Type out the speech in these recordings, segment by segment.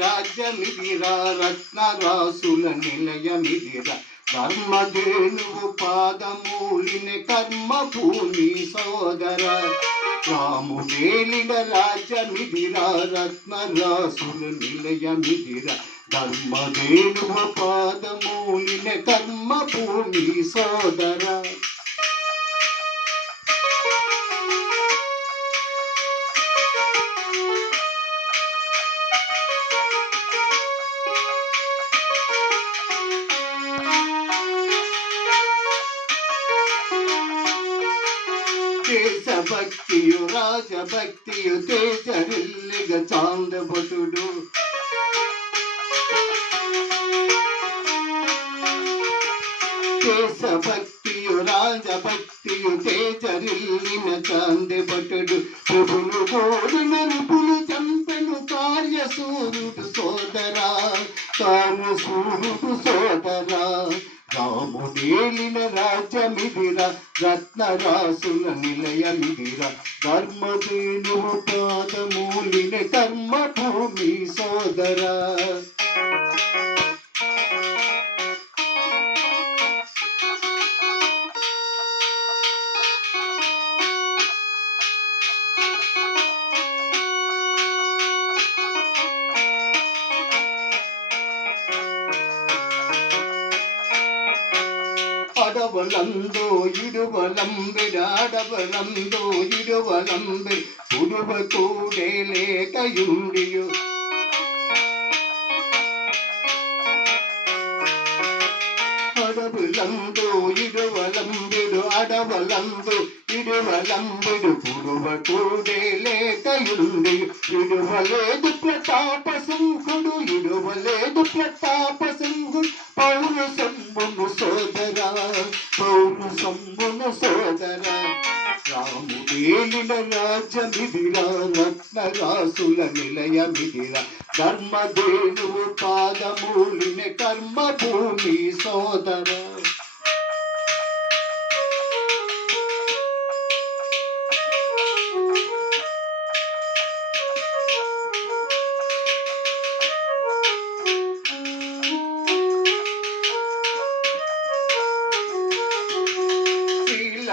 రాజ్యమిదిరా రత్నరాసుల నిలయమిదిరా ధర్మధేనువు పాదమూలిన కర్మభూమి సోదర రాముడేలిన రాజ్యమిదిరా రత్నరాసుల నిలయమిదిరా ధర్మధేనువు పాదమూలిన కర్మభూమి సోదర ದೇಶಭಕ್ತಿಯು ರಾಜಭಕ್ತಿಯು ತೇಜರಿಲ್ಲಿಗ ಚಾಂದಭಟುಡು ದೇಶಭಕ್ತಿಯು ರಾಜಭಕ್ತಿಯು ತೇಜರಿಲ್ಲಿನ ಚಾಂದಭಟುಡು ప్రభులు గోడిన నిపులు చంపెను కార్యసూరుడు సోదరా కార్యసూరుడు సోదరా రాముడేలిన రాజ్యమిదిరా రత్నరాసుల నిలయమిదిరా ధర్మధేనువు పాదమూలిన కర్మభూమి సోదరా అడవలందో ఇడువలంబిడ అడవలందో ఇడువలంబి పుడువ కూడే లేకయుండియు అడవులందో ఇడువలంబిడు అడవలందు ఇడువలంబిడు పుడువ కూడే లేకయుండియు ఇడువలేదు ప్రతాప సింహుడు ఇడువలేదు ప్రతాప సింహుడు పౌరుషంబును సోదరా పౌరుషంబును సోదరా రాముడేలిన రాజ్యమిదిరా రత్నరాసుల నిలయమిదిరా ధర్మధేనువు పాదమూలిన కర్మభూమి సోదరా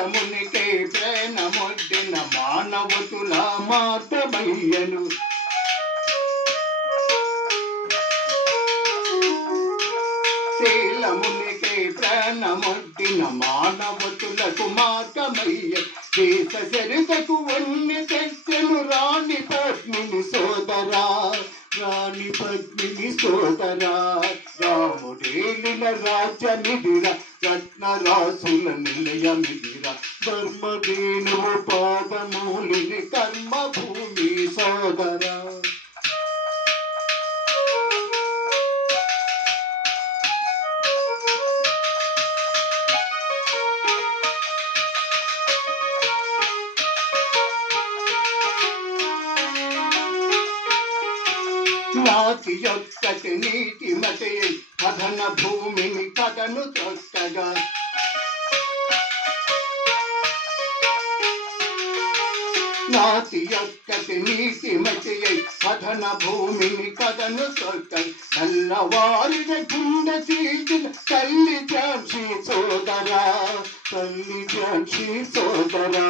మునికే ప్రేమొడ్డిన మానవతుల మాత్రమయ్యను శీలమునికే ప్రాణమొడ్డిన మానవతులకు మార్గమయ్య దేశ చరితకు వన్ని తెచ్చెను రాణి పద్మిని సోదరా రాణి పద్మిని సోదరా రాముడేలిన రాజ్యమిదిరా రత్నరాసుల నిలయమిదిరా ధర్మధేనువు పాదమూలిన కర్మభూమి సోదరా నాటి యొక్కటి నీటి మతి కథన భూమిని కథను తొక్కగా నాటి యొక్కటి నీటి మతి కథన భూమిని కథను తొక్క నల్లవారిన గుండె చీల్చిన తల్లి ఝాన్సీ సోదరా తల్లి ఝాన్సీ సోదరా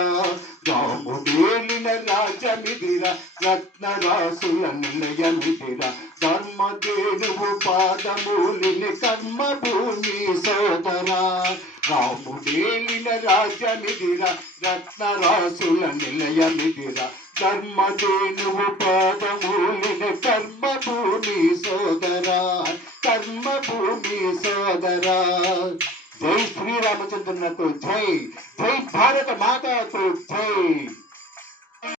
రాముడేలిన రాజ్యమిదిరా రత్నరాసుల నిలయమిదిరా ధర్మధేనువు పాదమూలిన కర్మభూమి సోదరా రాముడేలిన రాజ్యమిదిరా రత్నరాసుల నిలయమిదిరా ధర్మధేనువు పాదమూలిన కర్మభూమి సోదరా కర్మభూమి సోదరా జై శ్రీరామచంద్రునకు జై జై భారత మాతకు జై